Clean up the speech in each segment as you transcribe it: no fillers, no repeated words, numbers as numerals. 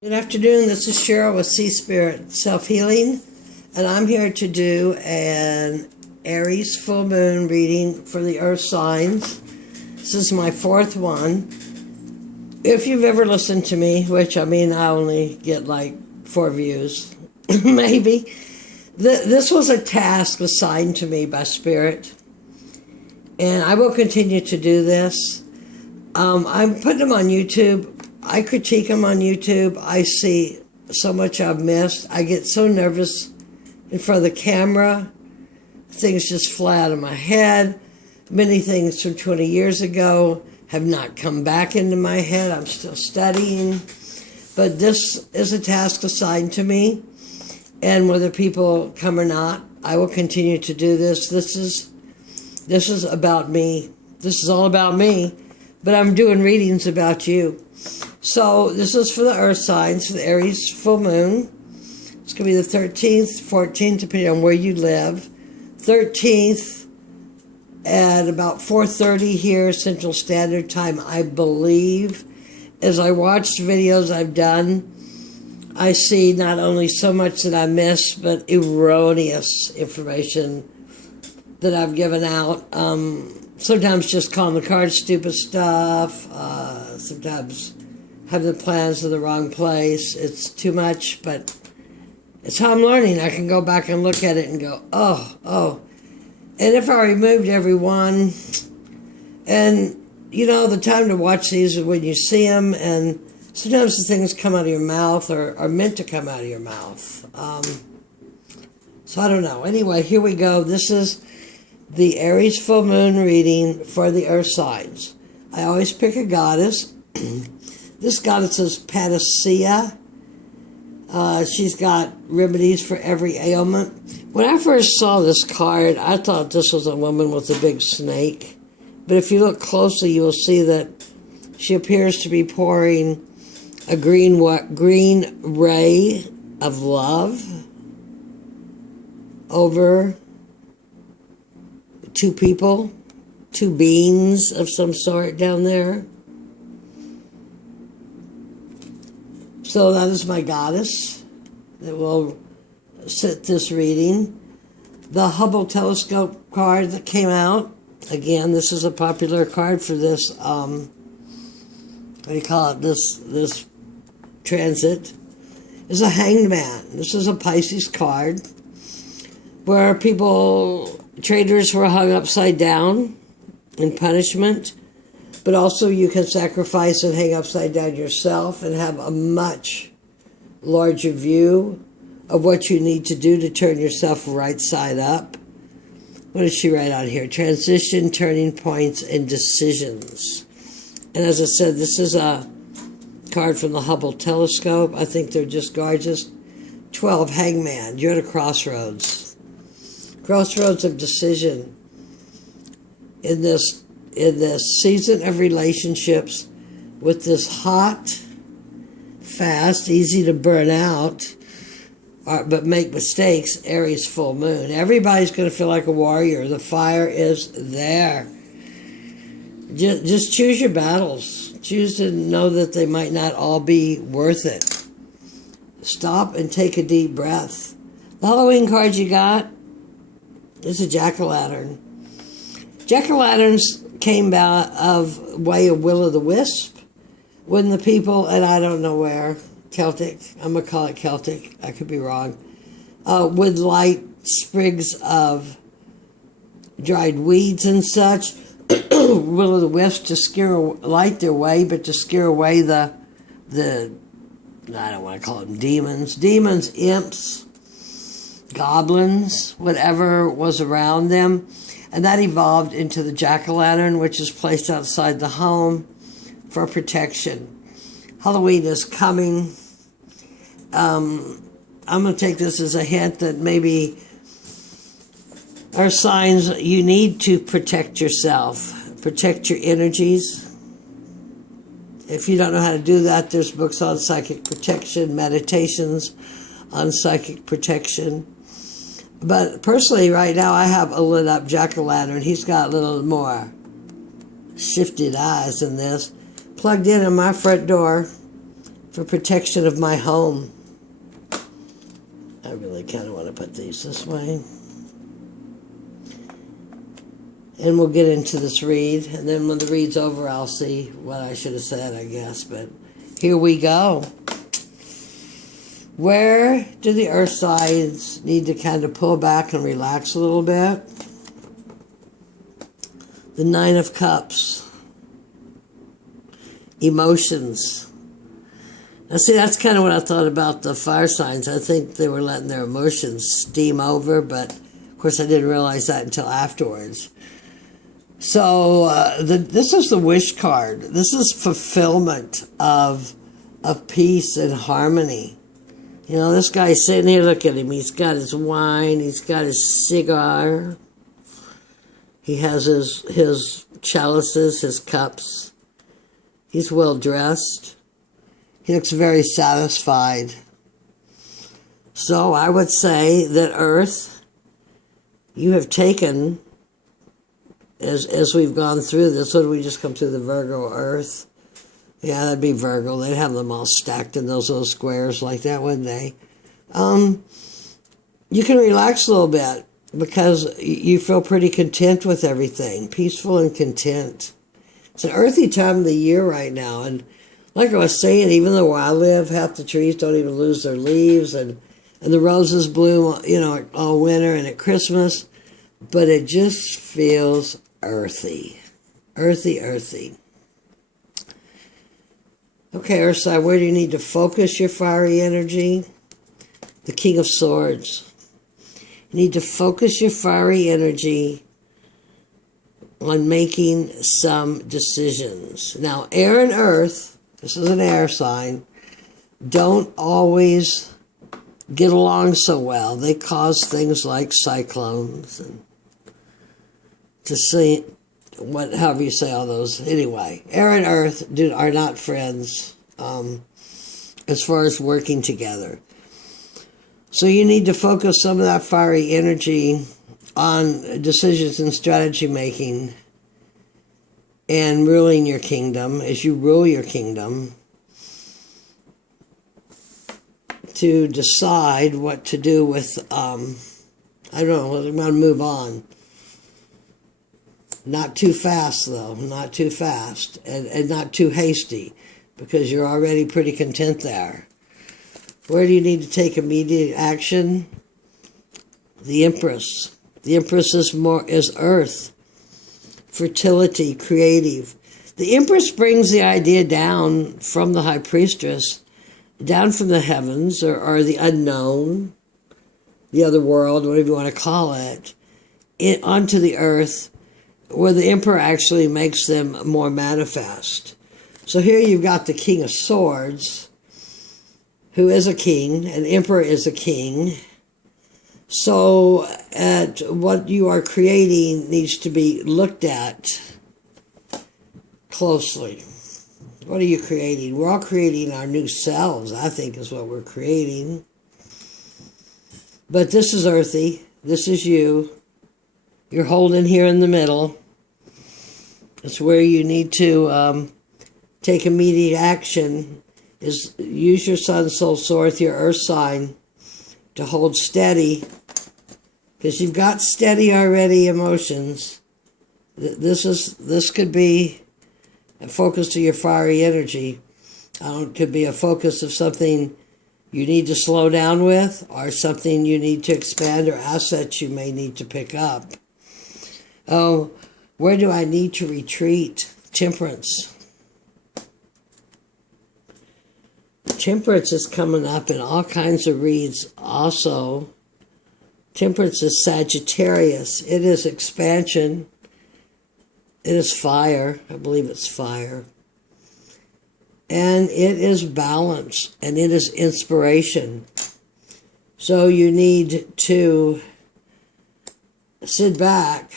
Good afternoon, this is Cheryl with Sea Spirit Self-Healing, and I'm here to do an Aries full moon reading for the earth signs. This is my fourth one. If you've ever listened to me, which I only get like 4 views, maybe, this was a task assigned to me by Spirit, and I will continue to do this. I'm putting them on YouTube. I critique them on YouTube. I see so much I've missed. I get so nervous in front of the camera. Things just fly out of my head. Many things from 20 years ago have not come back into my head. I'm still studying. But this is a task assigned to me. And whether people come or not, I will continue to do this. This is about me. This is all about me. But I'm doing readings about you. So this is for the earth signs, for the Aries full moon. It's going to be the 13th, 14th, depending on where you live. 13th at about 4:30 here, Central Standard Time, I believe. As I watch videos I've done, I see not only so much that I miss, but erroneous information that I've given out. Sometimes just calling the cards stupid stuff. Sometimes have the plans in the wrong place. It's too much, but it's how I'm learning. I can go back and look at it and go, oh. And if I removed every one, and, the time to watch these is when you see them, and sometimes the things come out of your mouth or are meant to come out of your mouth. So I don't know. Anyway, here we go. This is the Aries full moon reading for the earth signs. I always pick a goddess. This goddess is Panacea. She's got remedies for every ailment. When I first saw this card, I thought this was a woman with a big snake. But if you look closely, you will see that she appears to be pouring a green ray of love over 2 people, 2 beings of some sort down there. So that is my goddess that will sit this reading. The Hubble telescope card that came out, again, this is a popular card for this, this transit, is a Hanged Man. This is a Pisces card where traders were hung upside down in punishment. But also you can sacrifice and hang upside down yourself and have a much larger view of what you need to do to turn yourself right side up. What does she write on here? Transition, turning points, and decisions. And as I said, this is a card from the Hubble telescope. I think they're just gorgeous. 12, Hangman. You're at a crossroads. Crossroads of decision. In this season of relationships with this hot, fast, easy to burn out, but make mistakes, Aries full moon. Everybody's going to feel like a warrior. The fire is there. Just choose your battles. Choose to know that they might not all be worth it. Stop and take a deep breath. The Halloween card you got is a jack-o'-lantern. Jack-o'-lanterns came out of way of Will-o'-the-Wisp when the people, and I don't know where, Celtic, I'm going to call it Celtic, I could be wrong, would light sprigs of dried weeds and such, Will-o'-the-Wisp to light their way, but to scare away the I don't want to call them demons, imps, goblins, whatever was around them. And that evolved into the jack-o'-lantern, which is placed outside the home for protection. Halloween is coming. I'm going to take this as a hint that maybe our signs, you need to protect yourself, protect your energies. If you don't know how to do that, there's books on psychic protection, meditations on psychic protection. But personally, right now, I have a lit-up jack-o'-lantern. He's got a little more shifted eyes in this. Plugged in on my front door for protection of my home. I really kind of want to put these this way. And we'll get into this read, and then when the read's over, I'll see what I should have said, I guess. But here we go. Where do the earth signs need to kind of pull back and relax a little bit? The Nine of Cups. Emotions. Now see, that's kind of what I thought about the fire signs. I think they were letting their emotions steam over, but of course I didn't realize that until afterwards. So this is the wish card. This is fulfillment of peace and harmony. You know, this guy's sitting here, look at him. He's got his wine, he's got his cigar. He has his chalices, his cups. He's well dressed. He looks very satisfied. So I would say that Earth, you have taken, as we've gone through this, what did we just come through, the Virgo Earth? Yeah, that'd be Virgo. They'd have them all stacked in those little squares like that, wouldn't they? You can relax a little bit because you feel pretty content with everything, peaceful and content. It's an earthy time of the year right now, and like I was saying, even though where I live, half the trees don't even lose their leaves, and the roses bloom, you know, all winter and at Christmas, but it just feels earthy. Earthy, earthy. Okay, Earth side, where do you need to focus your fiery energy? The King of Swords. You need to focus your fiery energy on making some decisions. Now, air and earth, this is an air sign, don't always get along so well. They cause things like cyclones and to see however you say all those. Anyway, air and earth are not friends as far as working together. So you need to focus some of that fiery energy on decisions and strategy making and ruling your kingdom. As you rule your kingdom, to decide what to do with, I don't know, I'm going to move on. Not too fast, though. Not too fast. And not too hasty, because you're already pretty content there. Where do you need to take immediate action? The Empress. The Empress is earth. Fertility, creative. The Empress brings the idea down from the High Priestess, down from the heavens, or the unknown, the other world, whatever you want to call it, onto the earth, where the Emperor actually makes them more manifest. So here you've got the King of Swords, who is a king, and Emperor is a king. So at what you are creating needs to be looked at closely. What are you creating? We're all creating our new selves, I think, is what we're creating. But this is earthy. This is you. You're holding here in the middle. It's where you need to take immediate action. Is use your sun, soul, sword, your earth sign to hold steady. Because you've got steady already emotions. This could be a focus to your fiery energy. It could be a focus of something you need to slow down with, or something you need to expand, or assets you may need to pick up. Oh, where do I need to retreat? Temperance. Temperance is coming up in all kinds of reads also. Temperance is Sagittarius. It is expansion. It is fire. I believe it's fire. And it is balance. And it is inspiration. So you need to sit back,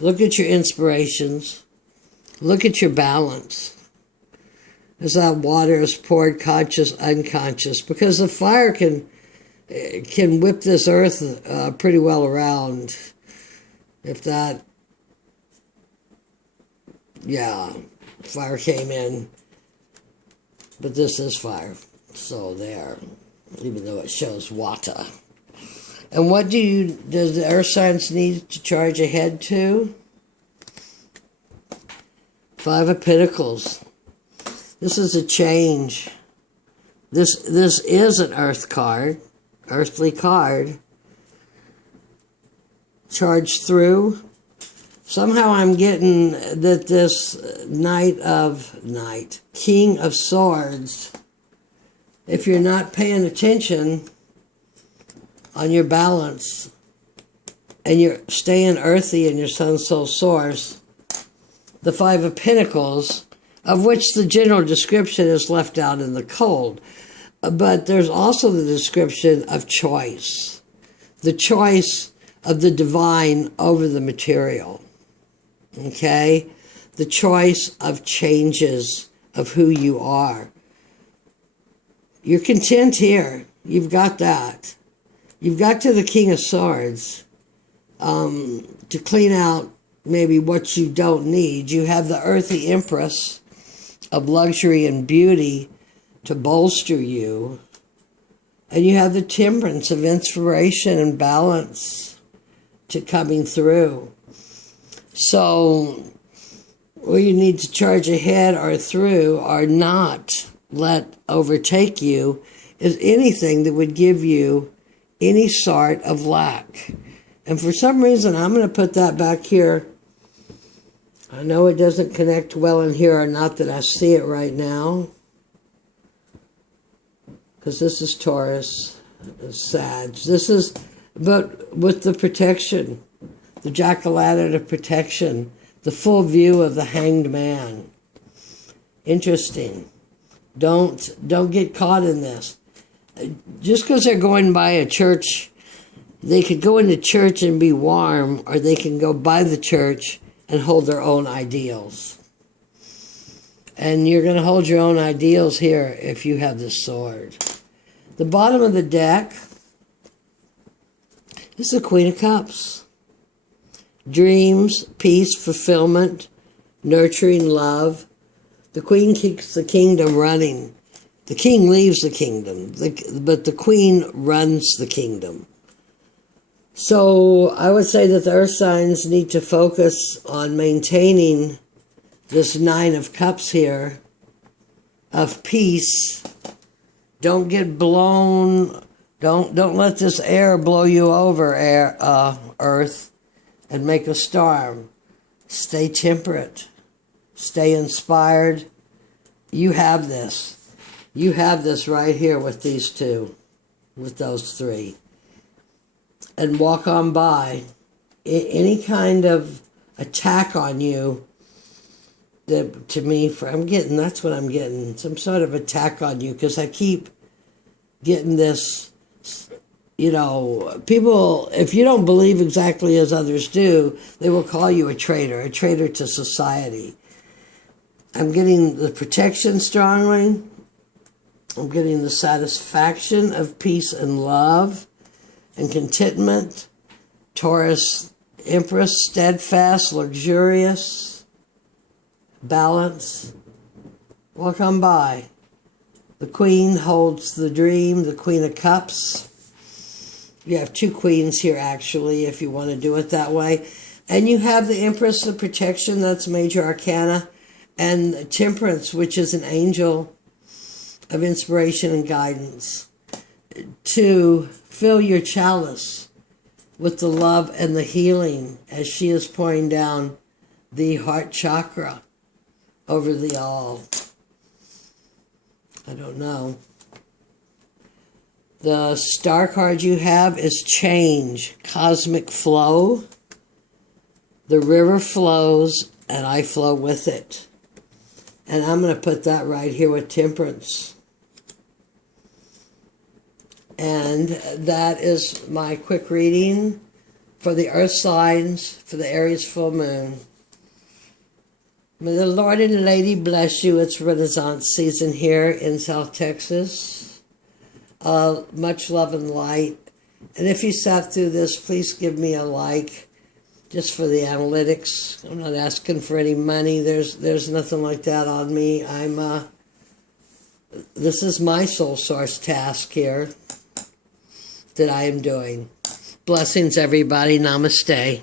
look at your inspirations, look at your balance. As that water is poured, conscious, unconscious, because the fire can whip this earth pretty well around. If that, fire came in. But this is fire. So there, even though it shows water. And what does the earth signs need to charge ahead to? Five of Pentacles. This is a change. This is an earth card, earthly card. Charged through. Somehow I'm getting that this King of Swords, if you're not paying attention on your balance and you're staying earthy in your sun soul source, the Five of Pentacles, of which the general description is left out in the cold. But there's also the description of choice. The choice of the divine over the material. Okay? The choice of changes of who you are. You're content here. You've got that. You've got to the King of Swords to clean out maybe what you don't need. You have the earthy Empress of luxury and beauty to bolster you. And you have the Temperance of inspiration and balance to coming through. So, where you need to charge ahead or through or not let overtake you is anything that would give you any sort of lack. And for some reason, I'm going to put that back here. I know it doesn't connect well in here, or not that I see it right now. Because this is Taurus, Sag. This is, but with the protection, the jack-o'-lantern of protection, the full view of the Hanged Man. Interesting. Don't get caught in this. Just because they're going by a church, they could go into church and be warm, or they can go by the church and hold their own ideals. And you're going to hold your own ideals here if you have this sword. The bottom of the deck is the Queen of Cups. Dreams, peace, fulfillment, nurturing love. The Queen keeps the kingdom running. The king leaves the kingdom, but the Queen runs the kingdom. So I would say that the earth signs need to focus on maintaining this Nine of Cups here of peace. Don't get blown. Don't let this air blow you over, earth, and make a storm. Stay temperate. Stay inspired. You have this. You have this right here with these two, with those three. And walk on by. Any kind of attack on you, that to me, that's what I'm getting, some sort of attack on you, because I keep getting this, people, if you don't believe exactly as others do, they will call you a traitor to society. I'm getting the protection strongly. I'm getting the satisfaction of peace and love and contentment. Taurus Empress, steadfast, luxurious, balance. Walk on by. The Queen holds the dream, the Queen of Cups. You have two queens here, actually, if you want to do it that way. And you have the Empress of protection, that's major arcana, and Temperance, which is an angel of inspiration and guidance, to fill your chalice with the love and the healing as she is pouring down the heart chakra over the all. I don't know. The star card you have is change, cosmic flow. The river flows and I flow with it. And I'm going to put that right here with Temperance. And that is my quick reading for the earth signs for the Aries full moon. May the Lord and Lady bless you. It's Renaissance season here in South Texas. Much love and light. And if you sat through this, please give me a like just for the analytics. I'm not asking for any money. There's nothing like that on me. this is my soul source task here that I am doing. Blessings, everybody. Namaste.